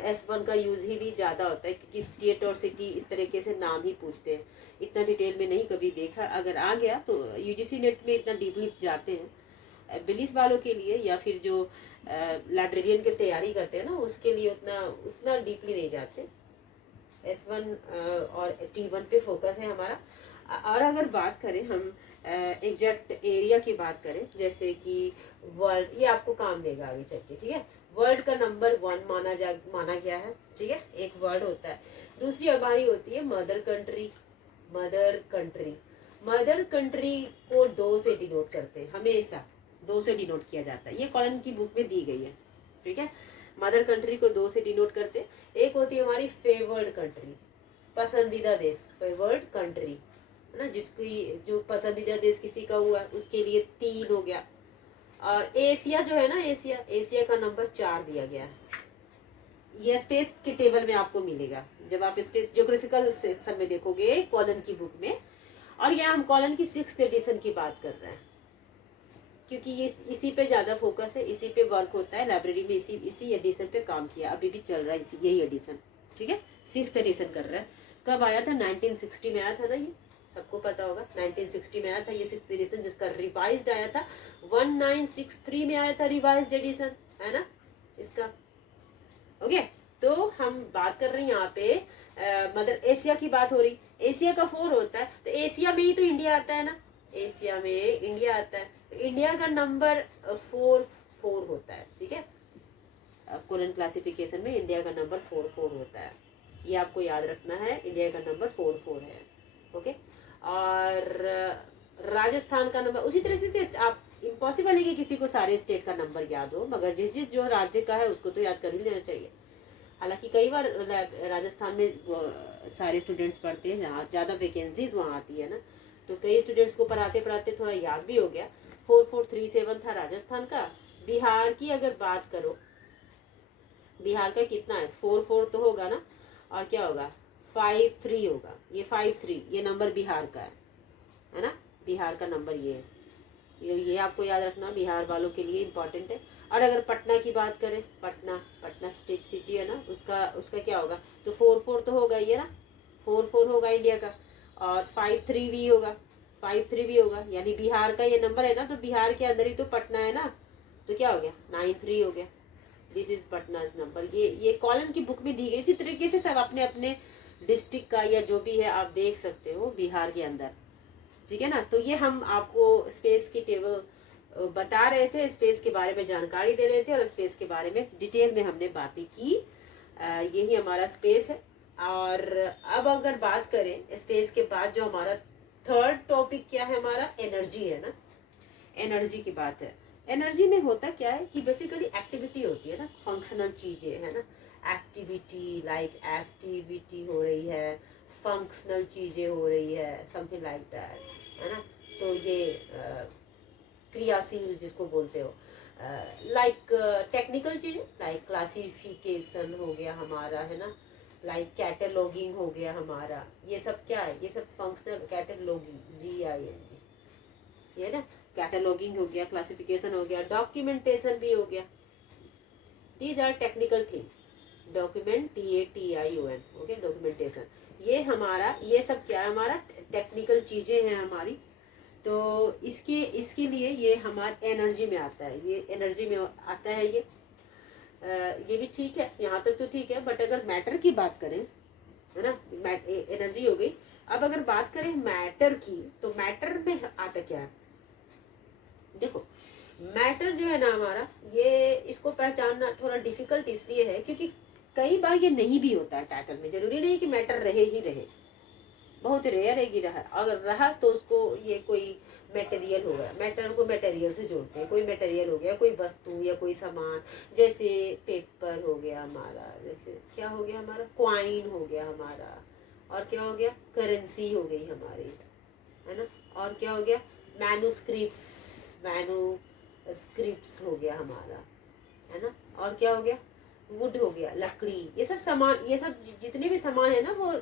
S1 का यूज ही भी ज्यादा होता है, क्योंकि स्टेट और सिटी इस तरीके से नाम ही पूछते हैं। इतना डिटेल में नहीं कभी देखा, अगर आ गया तो UGC नेट में इतना डीपली जाते हैं। एबिलिस वालों के लिए या फिर जो लाइब्रेरियन की तैयारी करते हैं ना, उसके लिए उतना उतना डीपली नहीं जाते। S1 और T1 पे फोकस है हमारा। और अगर बात करें हम एग्जैक्ट एरिया की बात करें, जैसे कि वर्ल्ड, ये आपको काम देगा आगे चल के, ठीक है। वर्ल्ड का नंबर 1 माना गया है, ठीक है, एक वर्ड होता है। दूसरी हमारी होती है mother country. Mother country, mother country को 2 से डिनोट करते हैं, हमेशा 2 से डिनोट किया जाता है। ये कॉलन की बुक में दी गई है, ठीक है। मदर कंट्री को 2 से डिनोट करते हैं। एक होती है हमारी फेवर्ड कंट्री, पसंदीदा देश, फेवर्ड कंट्री, है ना, जिसकी जो पसंदीदा देश किसी का हुआ उसके लिए 3 हो गया। और एशिया जो है ना, एशिया का नंबर 4 दिया गया है। ये स्पेस के टेबल में आपको मिलेगा, जब आप स्पेस ज्योग्राफिकल सेक्शन में देखोगे कॉलन की बुक में। और यहाँ हम कॉलन की 6th एडिशन की बात कर रहे हैं, क्योंकि ये इसी पे ज्यादा फोकस है, इसी पे वर्क होता है लाइब्रेरी में, इसी एडिशन पे काम किया, अभी भी चल रहा है यही एडिशन, ठीक है। 6th एडिशन कर रहा है। कब आया था? 1960 में आया था ना, ये सबको पता होगा। 1960 में आया था ये 6th एडिशन, जिसका रिवाइज्ड आया था 1963 में आया था रिवाइज्ड एडिशन, है ना इसका। ओके, तो हम बात कर रहे हैं यहाँ पे मदर एशिया की बात हो रही। एशिया का 4 होता है, तो एशिया में ही तो इंडिया आता है ना, एशिया में इंडिया आता है, तो इंडिया का नंबर 4 होता है, ठीक है। कोलन क्लासिफिकेशन में इंडिया का नंबर 4 होता है, ये आपको याद रखना है, इंडिया का नंबर 4 है, ओके। और राजस्थान का नंबर उसी तरह से, आप इम्पॉसिबल है कि किसी को सारे स्टेट का नंबर याद हो, मगर जिस जिस जो राज्य का है उसको तो याद कर ही लेना चाहिए। हालांकि कई बार राजस्थान में सारे स्टूडेंट्स पढ़ते हैं, जहाँ ज़्यादा वैकेंसीज वहाँ आती है ना, तो कई स्टूडेंट्स को पढ़ाते पढ़ाते थोड़ा याद भी हो गया। 4437 था राजस्थान का। बिहार की अगर बात करो, बिहार का कितना है? 44 तो होगा ना, और क्या होगा? 53 होगा। ये 53 ये नंबर बिहार का है ना, बिहार का नंबर ये है। ये आपको याद रखना, बिहार वालों के लिए इम्पोर्टेंट है। और अगर पटना की बात करें, पटना स्टेट सिटी है ना, उसका क्या होगा? तो 44 तो होगा ये ना, 44 होगा इंडिया का, और 53 भी होगा, 53 भी होगा, यानी बिहार का ये नंबर है ना, तो बिहार के अंदर ही तो पटना है ना, तो क्या हो गया? 93 हो गया। दिस इज पटना's नंबर। ये कॉलन की बुक में दी गई। इसी तरीके से सब अपने अपने डिस्ट्रिक्ट का या जो भी है आप देख सकते हो बिहार के अंदर, ठीक है ना। तो ये हम आपको स्पेस की टेबल बता रहे थे, स्पेस के बारे में जानकारी दे रहे थे, और स्पेस के बारे में डिटेल में हमने बातें की। यही हमारा स्पेस है। और अब अगर बात करें स्पेस के बाद, जो हमारा 3rd टॉपिक क्या है हमारा? एनर्जी है ना, एनर्जी की बात है। एनर्जी में होता क्या है कि बेसिकली एक्टिविटी होती है ना, फंक्शनल चीजें है ना, एक्टिविटी, लाइक एक्टिविटी हो रही है, फंक्शनल चीजें हो रही है, समथिंग लाइक दैट, है ना। तो ये क्रियाशील जिसको बोलते हो, लाइक टेक्निकल चीजें, लाइक क्लासिफिकेशन हो गया हमारा, है ना, लाइक कैटलॉगिंग हो गया हमारा। ये सब क्या है? ये सब फंक्शनल कैटलॉगिंग, GING, ये ना, कैटलॉगिंग हो गया, क्लासिफिकेशन हो गया, डॉक्यूमेंटेशन भी हो गया। These are technical thing. Document, TATION, okay, documentation. ये सब क्या है? हमारा टेक्निकल चीजें हैं हमारी। तो इसके लिए ये हमारे एनर्जी में आता है, ये एनर्जी में आता है। ये भी ठीक है, यहाँ तक तो ठीक है। बट अगर मैटर की बात करें, है ना, एनर्जी हो गई। अब अगर बात करें मैटर की, तो मैटर में आता क्या है? देखो, मैटर जो है ना हमारा, ये इसको पहचानना थोड़ा डिफिकल्ट इसलिए है क्योंकि कई बार ये नहीं भी होता है टाइटल में। जरूरी नहीं कि मैटर रहे ही रहे, बहुत रेयर है कि रहा। अगर रहा तो उसको ये कोई मटेरियल हो गया, मैटर को मटेरियल से जोड़ते हैं। कोई मटेरियल हो गया, कोई वस्तु या कोई सामान, जैसे पेपर हो गया हमारा, जैसे क्या हो गया हमारा? क्वाइन हो गया हमारा, और क्या हो गया? करेंसी हो गई हमारी, है ना। और क्या हो गया? मैन्युस्क्रिप्ट्स हो गया हमारा, है ना। और क्या हो गया? वुड हो गया, लकड़ी। ये सब सामान, ये सब जितने भी सामान है ना, वो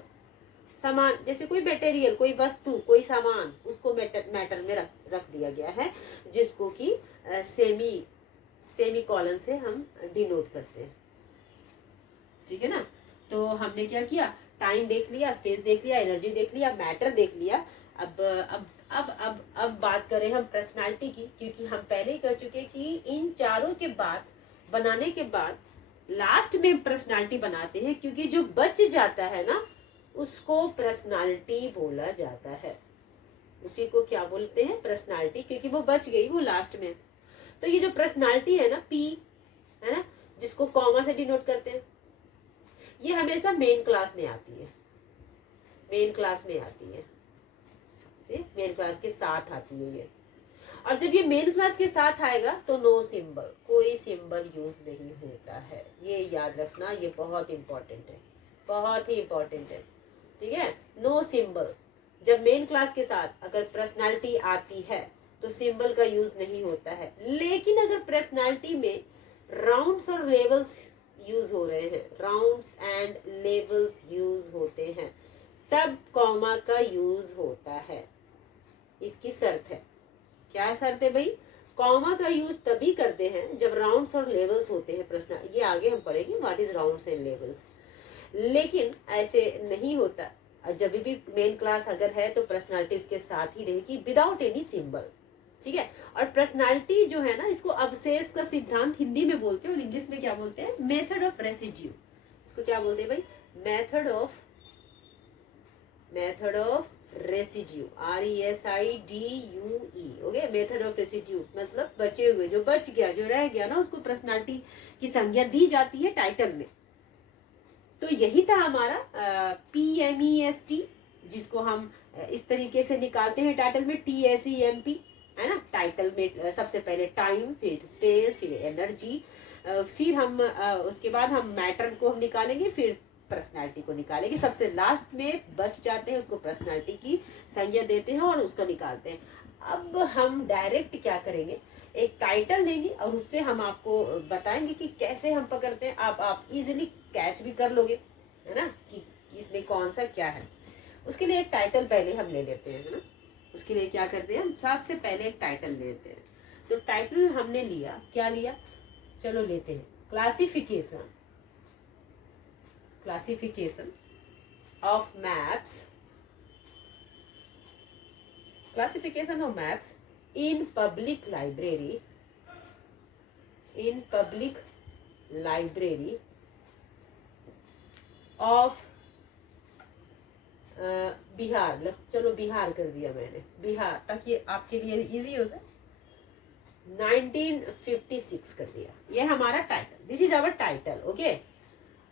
सामान, जैसे कोई मटेरियल, कोई वस्तु, कोई सामान, उसको मैटर में रख दिया गया है, जिसको कि सेमी कॉलन से हम डिनोट करते हैं, ठीक है ना। तो हमने क्या किया? टाइम देख लिया, स्पेस देख लिया, एनर्जी देख लिया, मैटर देख लिया। अब अब बात करें हम पर्सनालिटी की, क्योंकि हम पहले ही कह चुके कि इन चारों के बाद बनाने के बाद लास्ट में पर्सनालिटी बनाते हैं, क्योंकि जो बच जाता है ना उसको पर्सनालिटी बोला जाता है। उसी को क्या बोलते हैं? पर्सनालिटी, क्योंकि वो बच गई, वो लास्ट में। तो ये जो पर्सनालिटी है ना, पी है ना, जिसको कॉमा से डिनोट करते हैं, ये हमेशा मेन क्लास में आती है, मेन क्लास में आती है, मेन क्लास के साथ आती है ये। और जब ये मेन क्लास के साथ आएगा तो नो सिंबल, कोई सिंबल यूज नहीं होता है। ये याद रखना, ये बहुत इंपॉर्टेंट है, बहुत ही इंपॉर्टेंट है, ठीक है। नो सिंबल, जब मेन क्लास के साथ अगर पर्सनालिटी आती है तो सिंबल का यूज नहीं होता है। लेकिन अगर पर्सनालिटी में राउंड्स और लेवल्स यूज हो रहे हैं, राउंड्स एंड लेवल्स यूज होते हैं, तब कॉमा का यूज होता है। इसकी शर्त है, क्या शर्त है भाई? कॉमा का यूज तभी करते हैं जब राउंड्स और लेवल्स होते हैं। प्रश्न ये आगे हम पढ़ेंगे, what is rounds and levels. लेकिन ऐसे नहीं होता, जब भी मेन क्लास अगर है तो पर्सनालिटी उसके साथ ही रहेगी विदाउट एनी सिंबल, ठीक है। और पर्सनालिटी जो है ना, इसको अवशेष का सिद्धांत हिंदी में बोलते हैं और इंग्लिश में क्या बोलते हैं? Method of residue. इसको क्या बोलते हैं भाई? Method of residue, RESIDUE, okay. Method of residue मतलब बचे हुए, जो बच गया, जो रह गया ना, उसको पर्सनालिटी की संज्ञा दी जाती है टाइटल में। तो यही था हमारा PMEST, जिसको हम इस तरीके से निकालते हैं टाइटल में, TSEMP, है ना। टाइटल में सबसे पहले टाइम, फिर स्पेस, फिर एनर्जी, फिर हम उसके बाद हम मैटर को हम निकालेंगे, फिर पर्सनालिटी को निकालेंगे। सबसे लास्ट में बच जाते हैं, उसको पर्सनालिटी की संज्ञा देते हैं और उसको निकालते हैं। अब हम डायरेक्ट क्या करेंगे, एक टाइटल लेंगे और उससे हम आपको बताएंगे कि कैसे हम पकड़ते हैं। आप इजीली कैच भी कर लोगे, है ना, कि इसमें कौन सा क्या है। उसके लिए एक टाइटल पहले हम ले लेते हैं, है ना। उसके लिए क्या करते हैं हम? सबसे पहले एक टाइटल लेते हैं। तो टाइटल हमने लिया, क्या लिया? चलो लेते हैं classification of maps, classification of maps in public library of Bihar. चलो बिहार कर दिया मैंने, बिहार, ताकि आपके लिए इजी हो जाए। 1956 कर दिया, ये हमारा title, this is our title, okay.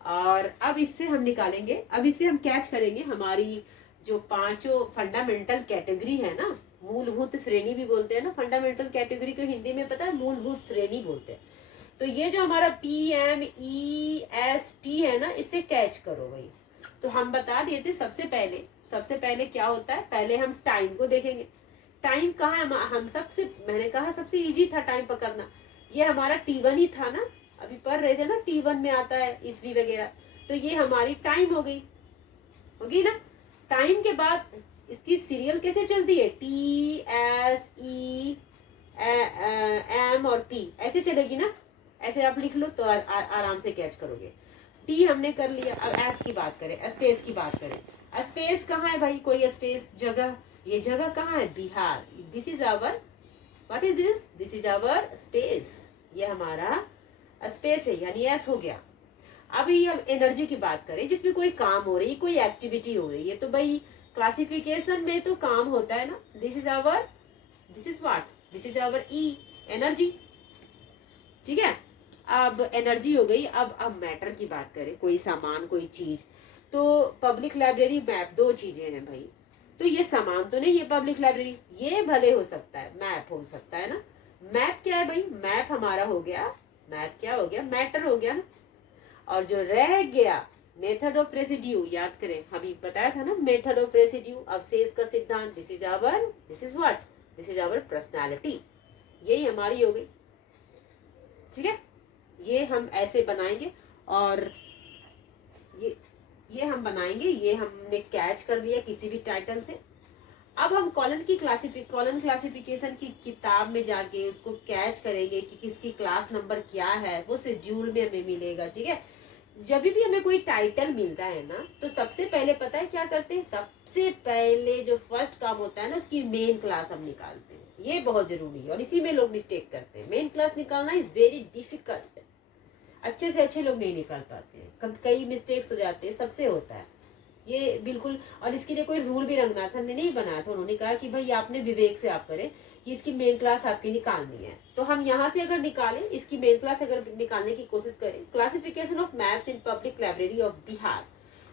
और अब इससे हम निकालेंगे, अब इससे हम कैच करेंगे हमारी जो पांचों फंडामेंटल कैटेगरी है ना, मूलभूत श्रेणी भी बोलते हैं ना, फंडामेंटल कैटेगरी को हिंदी में पता है मूलभूत श्रेणी बोलते हैं। तो ये जो हमारा PMEST है ना, इससे कैच करो भाई। तो हम बता दिए थे सबसे पहले क्या होता है, पहले हम टाइम को देखेंगे। टाइम कहाँ है? हम सबसे, मैंने कहा सबसे इजी था टाइम पकड़ना, ये हमारा T1 ही था ना, अभी पढ़ रहे थे ना, T1 में आता है ईस्वी वगैरह। तो ये हमारी टाइम होगी ना। टाइम के बाद इसकी सीरियल कैसे चलती है? TSEM और P, ऐसे चलेगी ना, ऐसे आप लिख लो तो आराम से कैच करोगे। T हमने कर लिया। अब S की बात करें, स्पेस की बात करें। स्पेस कहाँ है भाई? कोई स्पेस जगह, ये जगह कहाँ है? Bihar. This is our, what is this? This is our space, ये हमारा स्पेस है, यानी एस हो गया। अभी अब एनर्जी की बात करें, जिसमें कोई काम हो रही है, कोई एक्टिविटी हो रही है, तो भाई क्लासिफिकेशन में तो काम होता है ना। This is what? This is our E, energy, ठीक है। अब एनर्जी हो गई। अब मैटर की बात करें, कोई सामान, कोई चीज, तो पब्लिक लाइब्रेरी मैप, दो चीजें हैं भाई। तो ये सामान तो नहीं, ये पब्लिक लाइब्रेरी, ये भले हो सकता है, मैप हो सकता है ना। मैप क्या है भाई? मैप हमारा हो गया, मैप क्या हो गया? मैटर हो गया ना। और जो रह गया मेथड ऑफ रेसिड्यू, याद करें, अभी बताया था ना, मेथड ऑफ रेसिड्यू, अवशेष का सिद्धांत। This is what? This is our personality, यही हमारी हो गई, ठीक है। ये हम ऐसे बनाएंगे और ये हम बनाएंगे, ये हमने कैच कर लिया किसी भी टाइटल से। अब हम कॉलन क्लासिफिकेशन की किताब में जाके उसको कैच करेंगे कि किसकी क्लास नंबर क्या है, वो शेड्यूल में हमें मिलेगा, ठीक है। जब भी हमें कोई टाइटल मिलता है ना, तो सबसे पहले पता है क्या करते हैं, सबसे पहले जो फर्स्ट काम होता है ना, उसकी मेन क्लास हम निकालते हैं। ये बहुत जरूरी है और इसी में लोग मिस्टेक करते हैं। मेन क्लास निकालना इज वेरी डिफिकल्ट। अच्छे से अच्छे लोग नहीं निकाल पाते हैं, कई मिस्टेक्स हो जाते हैं, सबसे होता है ये बिल्कुल। और इसके लिए कोई रूल भी रंगनाथन ने नहीं बनाया था। उन्होंने कहा कि भाई आपने विवेक से आप करें कि इसकी मेन क्लास आपकी निकालनी है। तो हम यहाँ से अगर निकालें, इसकी मेन क्लास अगर निकालने की कोशिश करें, classification of maps in public library of Bihar,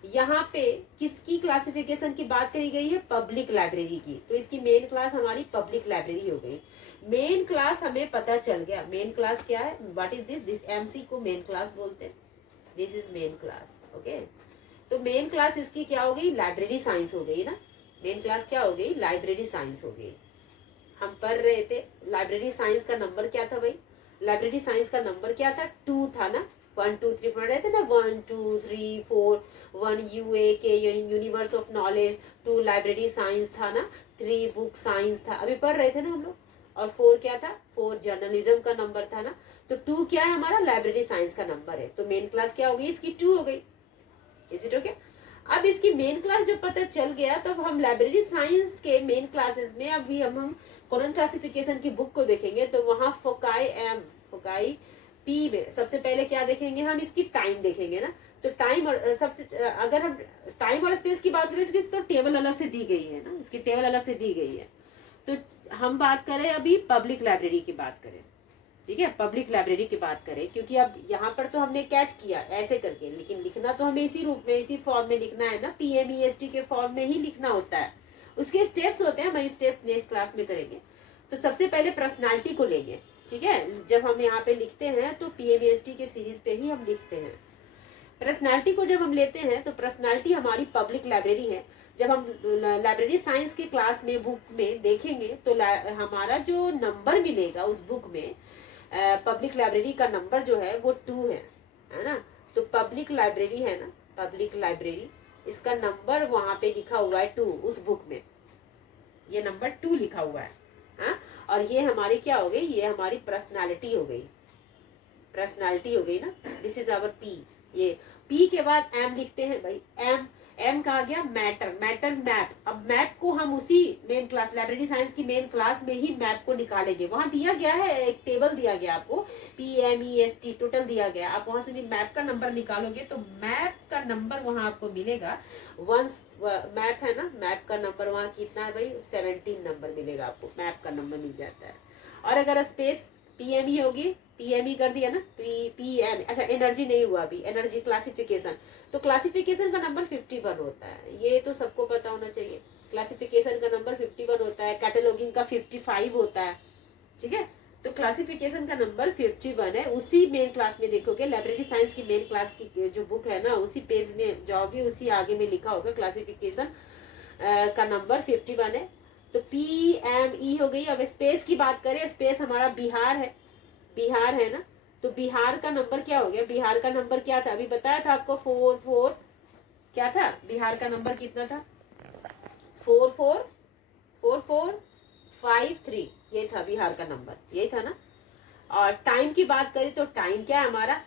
यहाँ पे किसकी क्लासिफिकेशन की बात करी गई है, पब्लिक लाइब्रेरी की। तो इसकी मेन क्लास हमारी पब्लिक लाइब्रेरी हो गई। मेन क्लास हमें पता चल गया, मेन क्लास क्या है, what is this, this MC को मेन क्लास बोलते हैं, this is main class. Okay, तो मेन क्लास इसकी क्या हो गई, लाइब्रेरी साइंस हो गई ना। मेन क्लास क्या हो गई, लाइब्रेरी साइंस हो गई। हम पढ़ रहे थे लाइब्रेरी साइंस का नंबर क्या था भाई, लाइब्रेरी साइंस का नंबर क्या था, 2 था ना। 1 2 3 पढ़ रहे थे ना, 1 2 3 4, 1 UAK universe of knowledge, 2 library science था ना, 3 बुक साइंस था, अभी पढ़ रहे थे ना हम लोग। और 4 क्या था, 4 जर्नलिज्म का नंबर था ना। तो 2 क्या है हमारा, लाइब्रेरी साइंस का नंबर है। तो मेन क्लास क्या हो गई इसकी, 2 हो गई। Is it okay. अब इसकी मेन क्लास जब पता चल गया, तो हम लाइब्रेरी साइंस के मेन क्लासेस में अभी हम कोलन क्लासिफिकेशन की बुक को देखेंगे, तो वहां फोकाई पी में सबसे पहले क्या देखेंगे हम, इसकी टाइम देखेंगे ना। तो टाइम और सबसे अगर हम टाइम और स्पेस की बात करें, इसकी तो टेबल अलग से दी गई है ना, इसकी टेबल अलग से दी गई है। तो हम बात करें अभी पब्लिक लाइब्रेरी की बात करें, ठीक है, पब्लिक लाइब्रेरी की बात करें, क्योंकि अब यहाँ पर तो हमने कैच किया ऐसे करके, लेकिन लिखना तो हमें इसी रूप में, इसी फॉर्म में लिखना है ना, PMEST के फॉर्म में ही लिखना होता है। उसके स्टेप्स होते हैं, हम स्टेप्स नेक्स्ट क्लास में करेंगे। तो सबसे पहले पर्सनालिटी को लेंगे, ठीक है। जब हम यहाँ पे लिखते हैं तो PMEST के सीरीज पे ही हम लिखते हैं। पर्सनालिटी को जब हम लेते हैं, तो पर्सनालिटी हमारी पब्लिक लाइब्रेरी है। जब हम लाइब्रेरी साइंस के क्लास में बुक में देखेंगे, तो हमारा जो नंबर मिलेगा उस बुक में, पब्लिक लाइब्रेरी का नंबर जो है वो 2 है ना। तो पब्लिक लाइब्रेरी है ना, पब्लिक लाइब्रेरी, इसका नंबर वहां पे लिखा हुआ है 2 उस बुक में, ये नंबर 2 लिखा हुआ है। हाँ, और ये हमारी क्या हो गई, ये हमारी पर्सनालिटी हो गई, पर्सनालिटी हो गई ना। This is our P. ये पी के बाद एम लिखते हैं भाई, एम, एम कहा गया मैटर, मैटर मैप। अब मैप को हम उसी मेन क्लास लाइब्रेरी साइंस की मेन क्लास में ही मैप को निकालेंगे। वहां दिया गया है, एक टेबल दिया गया आपको, PMEST टोटल दिया गया। आप वहां से मैप का नंबर निकालोगे, तो मैप का नंबर वहां आपको मिलेगा। वंस मैप है ना, मैप का नंबर वहां कितना है भाई, 17 नंबर मिलेगा आपको, मैप का नंबर मिल जाता है। और अगर स्पेस PME होगी, PME कर दिया ना, PM, अच्छा एनर्जी नहीं हुआ अभी, एनर्जी क्लासिफिकेशन, तो क्लासिफिकेशन का नंबर 51 होता है, ये तो सबको पता होना चाहिए। क्लासिफिकेशन का नंबर 51 होता है, कैटलॉगिंग का 55 होता है, ठीक है। तो क्लासिफिकेशन का नंबर 51 है। उसी मेन क्लास में देखोगे, लाइब्रेरी साइंस की मेन क्लास की जो बुक है ना, उसी पेज में जाओगे, उसी आगे में लिखा होगा क्लासिफिकेशन का नंबर 51 है। तो PME हो गई। अब स्पेस की बात करें, स्पेस हमारा बिहार है, बिहार है ना। तो बिहार का नंबर क्या हो गया, बिहार का नंबर क्या था, अभी बताया था आपको, 44, क्या था बिहार का नंबर, कितना था, 4453, ये था बिहार का नंबर, यही था ना। और टाइम की बात करें, तो टाइम क्या है हमारा,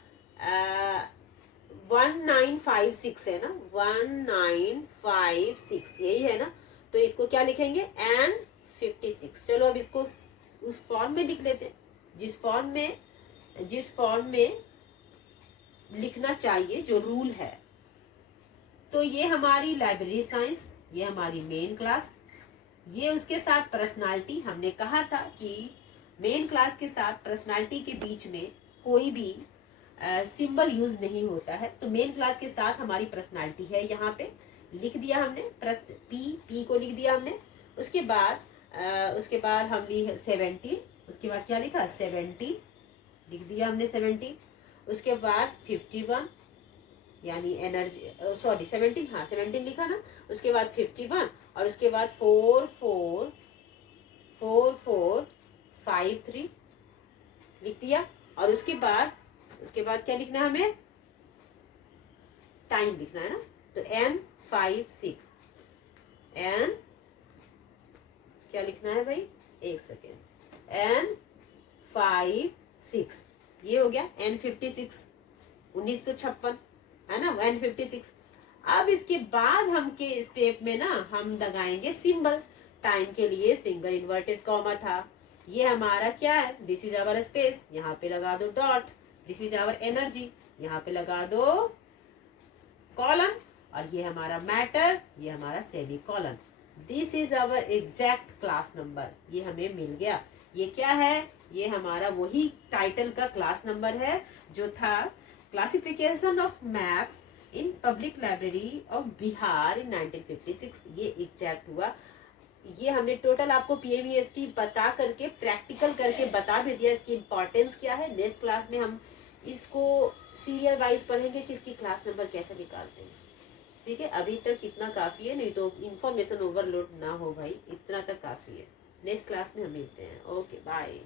1956 है ना, 1956 यही है ना। तो इसको क्या लिखेंगे, N56। चलो अब इसको उस फॉर्म में लिख लेते, जिस फॉर्म में लिखना चाहिए, जो रूल है। तो ये हमारी लाइब्रेरी साइंस, ये हमारी मेन क्लास, ये उसके साथ पर्सनालिटी। हमने कहा था कि मेन क्लास के साथ पर्सनालिटी के बीच में कोई भी सिंबल यूज नहीं होता है। तो मेन क्लास के साथ हमारी पर्सनालिटी है, यहाँ पे लिख दिया हमने, पी को लिख दिया हमने। उसके बाद हम ली 17, उसके बाद क्या लिखा, 17 लिख दिया हमने, 17। उसके बाद 51 यानी एनर्जी, सॉरी 17, हाँ 17 लिखा ना। उसके बाद 51, और उसके बाद 4453 लिख दिया। और उसके बाद क्या लिखना है हमें, टाइम लिखना है ना। तो N56, N क्या लिखना है भाई, एक सेकेंड, N56, ये हो गया N56, 1956। है ना, 156। अब इसके बाद हम के स्टेप में ना हम लगाएंगे सिंबल। टाइम के लिए सिंगल इन्वर्टेड कॉमा था, ये हमारा क्या है, दिस इज आवर स्पेस, यहाँ पे लगा दो dot, this is our energy, यहाँ पे लगा दो कॉलन, और ये हमारा मैटर, ये हमारा semicolon. This is our exact class number, ये हमें मिल गया। ये क्या है, ये हमारा वही टाइटल का क्लास नंबर है जो था classification of maps in public library of Bihar in 1956। ये एग्जैक्ट हुआ। ये हमने टोटल आपको पीएमईएसटी बता करके प्रैक्टिकल करके बता भी दिया, इसकी इंपॉर्टेंस क्या है। नेक्स्ट क्लास में हम इसको सीरियल वाइज पढ़ेंगे कि इसकी क्लास नंबर कैसे निकालते हैं। ठीक है, अभी तक इतना काफी है, नहीं तो इंफॉर्मेशन ओवरलोड ना हो भाई, इतना तक काफी है। नेक्स्ट क्लास में हम मिलते हैं। Okay bye.